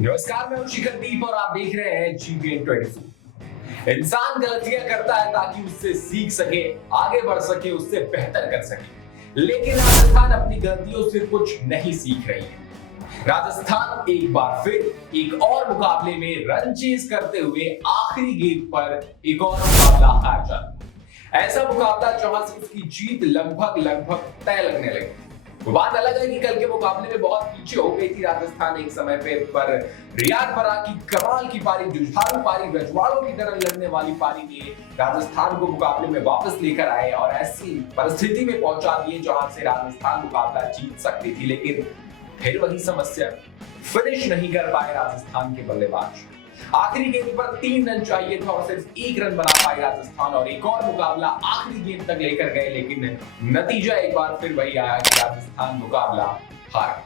नमस्कार, मैं हूं शिखरदीप और आप देख रहे हैं GBN 24। इंसान गलतियां करता है ताकि उससे सीख सके, आगे बढ़ सके, उससे बेहतर कर सके। लेकिन राजस्थान अपनी गलतियों से कुछ नहीं सीख रही है। राजस्थान एक बार फिर एक और मुकाबले में रन चेज करते हुए आखिरी गेंद पर एक और मुकाबला हार जाता। ऐसा मुकाबला जहां से उसकी जीत लगभग तय लगने लगी। बात अलग है कि कल के मुकाबले में बहुत पीछे हो गई थी राजस्थान एक समय पे, पर रियान पराग की कमाल की पारी, जुझारू पारी, रजवाड़ों की तरह लड़ने वाली पारी ने राजस्थान को मुकाबले में वापस लेकर आए और ऐसी परिस्थिति में पहुंचा दिए जहां से राजस्थान मुकाबला जीत सकती थी। लेकिन फिर वही समस्या, फिनिश नहीं कर पाए राजस्थान के बल्लेबाज। आखिरी गेंद पर 3 रन चाहिए था और सिर्फ 1 रन बना पाई राजस्थान और एक और मुकाबला आखिरी गेंद तक लेकर गए, लेकिन नतीजा एक बार फिर वही आया कि राजस्थान मुकाबला हार।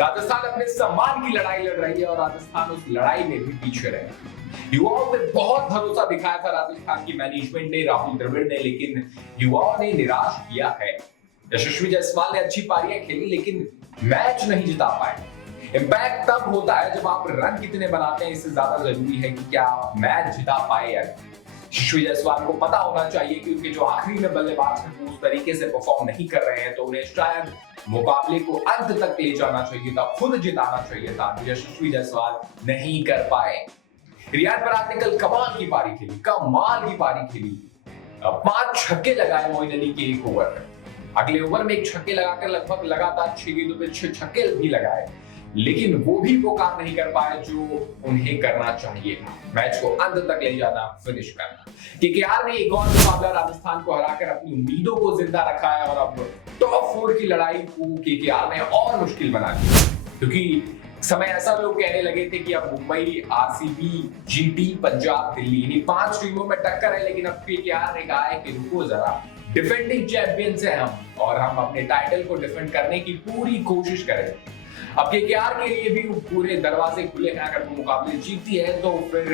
राजस्थान अपने सम्मान की लड़ाई लड़ रही है और राजस्थान उस लड़ाई में भी पीछे रहे। युवाओं पे बहुत भरोसा दिखाया था राजस्थान की मैनेजमेंट ने, राहुल द्रविड़ ने, लेकिन युवाओं ने निराश किया है। यशस्वी जायसवाल ने अच्छी पारियां खेली लेकिन मैच नहीं जिता पाए। इंपैक्ट तब होता है जब आप रन कितने बनाते हैं, इससे ज्यादा जरूरी है कि क्या मैच जिता पाए या नहीं। यशस्वी जायसवाल को पता होना चाहिए कि उनके जो आखिरी में बल्लेबाज हैं वो उस तरीके से परफॉर्म नहीं कर रहे हैं, तो उन्हें शायद मुकाबले को अंत तक ले जाना चाहिए था, खुद जिताना चाहिए था। यशस्वी जायसवाल नहीं कर पाए। रियान पराग ने कल कमाल की पारी खेली, कमाल की पारी खेली। 5 छक्के लगाए मोइन अली के एक ओवर में। अगले ओवर में एक छक्के लगाकर लगभग लगातार 6 गेंदों पे 6 छक्के भी लगाए, लेकिन वो भी वो काम नहीं कर पाए जो उन्हें करना चाहिए था, मैच को अंत तक ले जाना, फिनिश करना। केकेआर ने एक और मुकाबला राजस्थान को हराकर अपनी उम्मीदों को जिंदा रखा है और अब टॉप 4 की लड़ाई को केकेआर ने और मुश्किल बना दी, क्योंकि समय ऐसा लोग कहने लगे थे कि अब मुंबई, आरसीबी, जीटी, पंजाब, दिल्ली, इन्हीं 5 टीमों में टक्कर है। लेकिन अब केकेआर ने कहा है कि रुको जरा, डिफेंडिंग चैंपियंस हैं हम और हम अपने टाइटल को डिफेंड करने की पूरी कोशिश करेंगे। अब केकेआर के लिए भी पूरे दरवाजे खुले हैं। अगर वो मुकाबले जीतती है तो फिर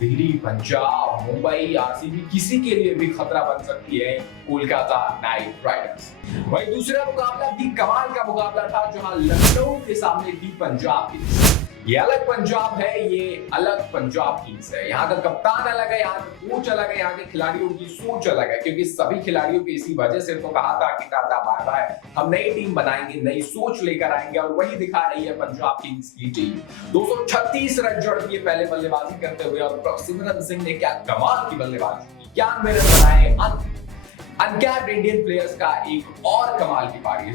दिल्ली, पंजाब, मुंबई, आरसीबी, किसी के लिए भी खतरा बन सकती है कोलकाता नाइट राइडर्स। वही दूसरा मुकाबला भी कमाल का मुकाबला था जहां लखनऊ के सामने थी पंजाब किंग्स। ये अलग पंजाब है, ये अलग पंजाब किंग्स है। यहाँ का कप्तान अलग है, यहाँ का कोच अलग है, यहाँ के खिलाड़ियों की सोच अलग है, क्योंकि सभी खिलाड़ियों की इसी वजह से तो कहा था कि टाटा बाय बाय, हम नई टीम बनाएंगे, नई सोच लेकर आएंगे, और वही दिखा रही है पंजाब किंग्स की टीम। 236 रन जोड़ दिए पहले बल्लेबाजी करते हुए और सिमरन सिंह ने क्या कमाल की बल्लेबाजी की, 91 रन बनाए। अनकैप्ड इंडियन प्लेयर्स का एक और कमाल की पारी।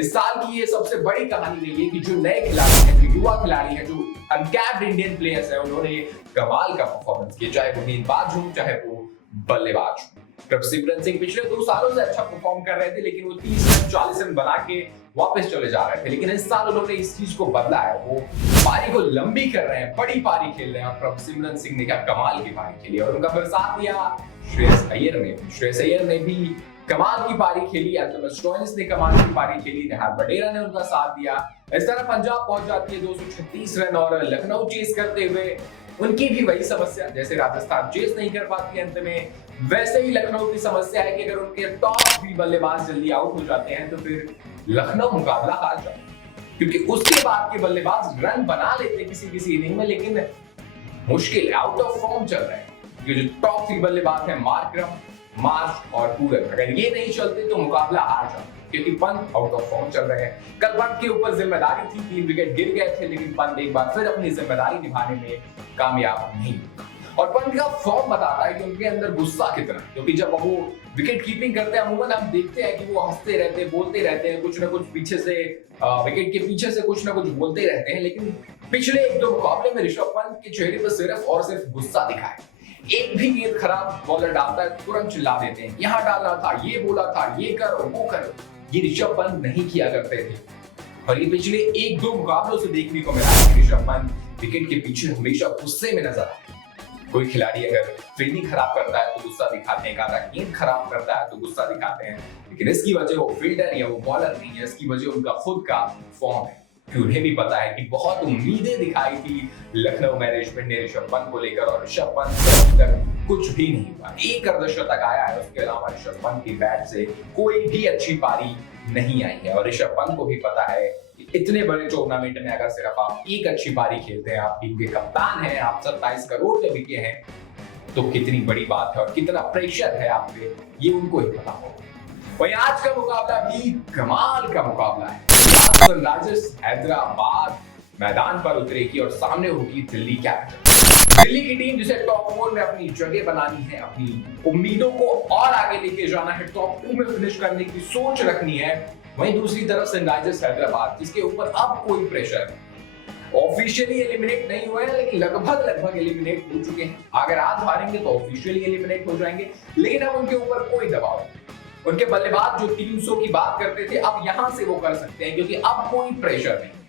इस साल की ये सबसे बड़ी कहानी रही है कि जो नए खिलाड़ी हैं, जो युवा खिलाड़ी हैं, जो अनकैप्ड इंडियन प्लेयर्स हैं, उन्होंने कमाल का परफॉर्मेंस किया, चाहे वो गेंदबाज हो चाहे वो बल्लेबाज हो। सिमरन सिंह पिछले 2 सालों से अच्छा परफॉर्म कर रहे थे, लेकिन वो 30 रन 40 रन बना के वापस चले जा रहे थे। लेकिन इस साल उन्होंने इस चीज को बदला है, वो पारी को लंबी कर रहे हैं, बड़ी पारी खेल रहे हैं। और सिमरन सिंह ने क्या कमाल की पारी खेली और उनका फिर साथ दिया श्रेयस अय्यर ने भी कमाल की पारी खेली। एंथोनी स्टोइनिस ने कमाल की पारी खेली, नेहाल वडेरा ने उनका साथ दिया। इस तरह पंजाब पहुंच जाती है 236 रन और लखनऊ चेस करते हुए उनकी भी वही समस्या, जैसे राजस्थान चेस नहीं कर पाती अंत में, वैसे ही लखनऊ की समस्या है कि अगर उनके टॉप भी बल्लेबाज जल्दी आउट हो जाते हैं तो फिर लखनऊ मुकाबला हार जाता है, क्योंकि उसके बाद के बल्लेबाज रन बना लेते किसी इनिंग में, लेकिन मुश्किल है, आउट ऑफ फॉर्म चल रहे हैं। ये जो टॉप 3 बल्लेबाज हैं, मार्करम, मार्श और पूरन, अगर ये नहीं चलते तो मुकाबला हार जाता, क्योंकि पंत आउट ऑफ फॉर्म चल रहे हैं। कल पंत के ऊपर जिम्मेदारी थी, 3 विकेट गिर गए थे, लेकिन पंत एक बार फिर अपनी जिम्मेदारी निभाने में कामयाब नहीं। और पंत का फॉर्म बताता है कि उनके अंदर गुस्सा कितना, क्योंकि जब वो विकेट कीपिंग करते हैं अमूमन हम देखते हैं कि वो हंसते रहते हैं, बोलते रहते हैं, कुछ ना कुछ पीछे से विकेट के पीछे से कुछ ना कुछ बोलते रहते हैं। लेकिन पिछले 1-2 मुकाबले में ऋषभ पंत के चेहरे पर सिर्फ और सिर्फ गुस्सा दिखा है। एक भी गेंद खराब बॉलर डालता है तुरंत चिल्ला देते हैं, यहाँ डालना था, ये बोला था, ये करो वो करो। ये ऋषभ पंत नहीं किया करते थे और ये पिछले 1-2 मुकाबलों से देखने को मिला है कि ऋषभ पंत विकेट के पीछे हमेशा गुस्से में नजर आते हैं। कोई खिलाड़ी अगर फील्डिंग खराब करता है तो गुस्सा दिखाते हैं, अगर गेंद खराब करता है तो गुस्सा दिखाते हैं, लेकिन इसकी वजह वो फील्डर या वो बॉलर नहीं है, इसकी वजह उनका खुद का फॉर्म है। उन्हें भी पता है कि बहुत उम्मीदें दिखाई थी लखनऊ मैनेजमेंट ने ऋषभ पंत को लेकर और ऋषभ पंत से अभी तक कुछ भी नहीं हुआ। एक अर्धशतक आया है, उसके अलावा ऋषभ पंत की बैट से कोई भी अच्छी पारी नहीं आई है और ऋषभ पंत को भी पता है कि इतने बड़े टूर्नामेंट में अगर सिर्फ आप एक अच्छी पारी खेलते हैं, आप टीम के कप्तान हैं, आप 27 करोड़ के बिके हैं, तो कितनी बड़ी बात है और कितना प्रेशर है आप पे, ये उनको ही पता होगा। वहीं आज का मुकाबला भी कमाल का मुकाबला है। सनराइजर्स हैदराबाद मैदान पर उतरेगी और सामने होगी दिल्ली कैपिटल्स। दिल्ली की टीम जिसे टॉप 4 में अपनी जगह बनानी है, अपनी उम्मीदों को और आगे लेके जाना है, टॉप 2 में फिनिश करने की सोच रखनी है। वहीं दूसरी तरफ सनराइजर्स हैदराबाद जिसके ऊपर अब कोई प्रेशर नहीं, ऑफिशियली एलिमिनेट नहीं हुए हैं लेकिन लगभग एलिमिनेट हो चुके हैं। अगर आज हारेंगे तो ऑफिशियली एलिमिनेट हो जाएंगे, लेकिन अब उनके ऊपर कोई दबाव नहीं। उनके बल्लेबाज जो 300 की बात करते थे, अब यहां से वो कर सकते हैं क्योंकि अब कोई प्रेशर नहीं।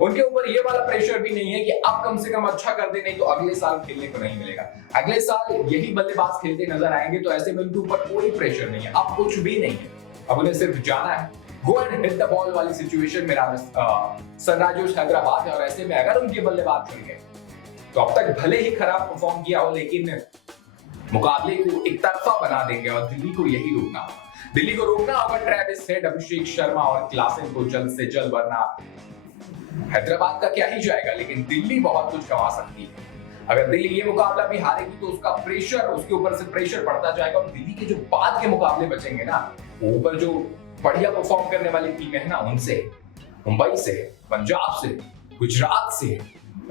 उनके ऊपर ये वाला प्रेशर भी नहीं है कि अब कम से कम अच्छा कर दे, नहीं तो अगले साल खेलने को नहीं मिलेगा। अगले साल यही बल्लेबाज खेलते नजर आएंगे, तो ऐसे में उनके ऊपर कोई प्रेशर नहीं है, अब कुछ भी नहीं है। अब उन्हें सिर्फ जाना है, go and hit the ball वाली सिचुएशन में सनराइजर्स हैदराबाद है। और ऐसे में अगर उनके बल्लेबाज चल गए तो अब तक भले ही खराब परफॉर्म किया हो, लेकिन मुकाबले को एक तरफा बना देंगे और दिल्ली को यही रोकना होगा। दिल्ली को रोकना होगा ट्रेविस हेड, अभिषेक शर्मा और क्लासेन को जल्द से जल्द, वरना हैदराबाद का क्या ही जाएगा, लेकिन दिल्ली बहुत कुछ कमा सकती है। अगर दिल्ली ये मुकाबला भी हारेगी तो उसका प्रेशर, उसके ऊपर से प्रेशर बढ़ता जाएगा और दिल्ली के जो बाद के मुकाबले बचेंगे ना, ऊपर जो बढ़िया परफॉर्म करने वाली टीम है ना, उनसे, मुंबई से, पंजाब से, गुजरात से,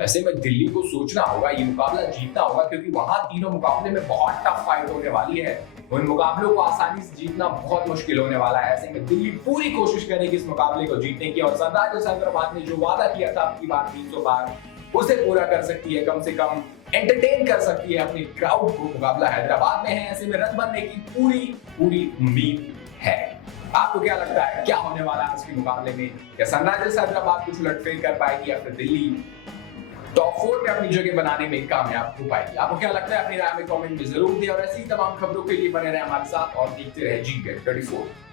ऐसे में दिल्ली को सोचना होगा, ये मुकाबला जीतना होगा, क्योंकि वहां तीनों मुकाबले में बहुत टफ फाइट होने वाली है। उन मुकाबलों को आसानी से जीतना बहुत मुश्किल होने वाला है। ऐसे में दिल्ली पूरी कोशिश करेगी इस मुकाबले को जीतने की और सनराइजर्स हैदराबाद ने जो वादा किया था आपकी बार 300 बार, उसे पूरा कर सकती है, कम से कम एंटरटेन कर सकती है अपनी क्राउड को। मुकाबला हैदराबाद में है, ऐसे में रन बनने की पूरी उम्मीद है। आपको क्या लगता है, क्या होने वाला है इसके मुकाबले में? क्या सनराइजर्स हैदराबाद कुछ उलटफेर कर पाएगी या फिर दिल्ली टॉप 4 में अपनी जगह बनाने में कामयाब हो पाएगी? आपको क्या लगता है, अपनी राय में कमेंट में जरूर दें और ऐसी तमाम खबरों के लिए बने रहे हमारे साथ और देखते रहे GBet 24।